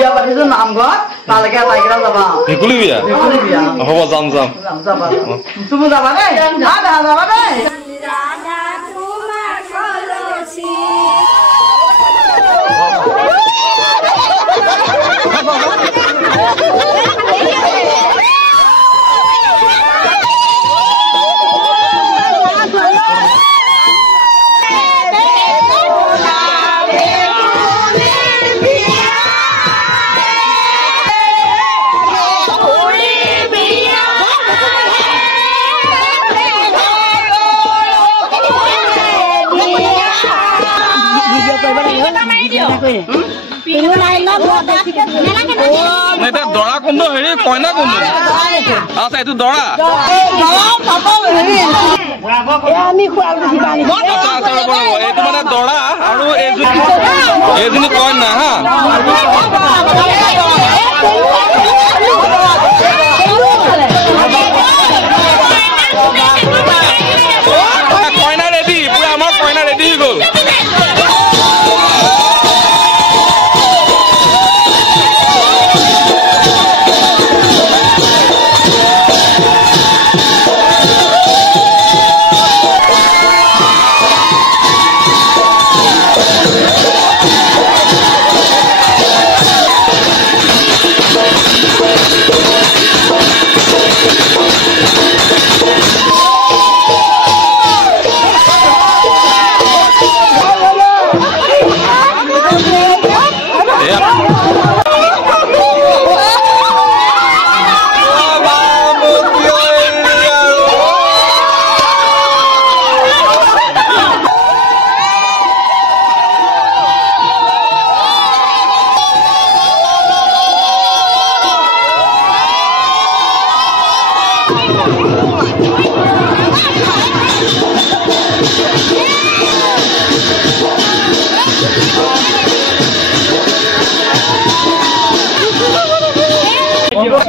বিয়া পাতিছো নামঘৰত তালৈকে আটাইকেইটা যাবা ভেকুলী বিয়া হ'ব যাম যাবা তুমি যাবা দেই যাবা দেই দৰা কোনটো হেৰি কইনা কোনটো আচ্ছা এইটো দৰা এইটো মানে দৰা আৰু এইজনী কইনা হা কইনা ৰেডি পুৰা আমাৰ কইনা ৰেডি হৈ গ'ল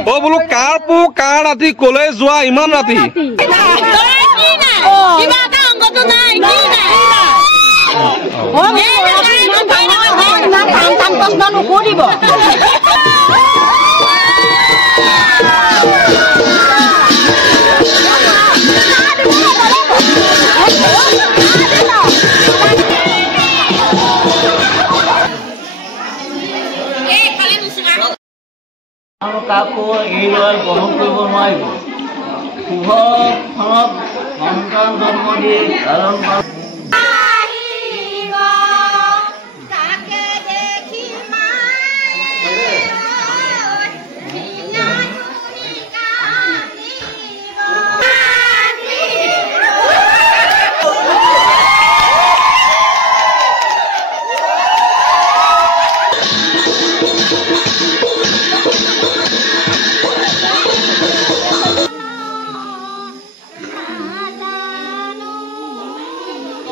ओ बोलो कार पु कार राति कोले जोआ इमान राति কাকো এই লয় গ্ৰহণ কৰিব নোৱাৰিব শুভ সন্তান জন্ম দিয়ে কাৰণ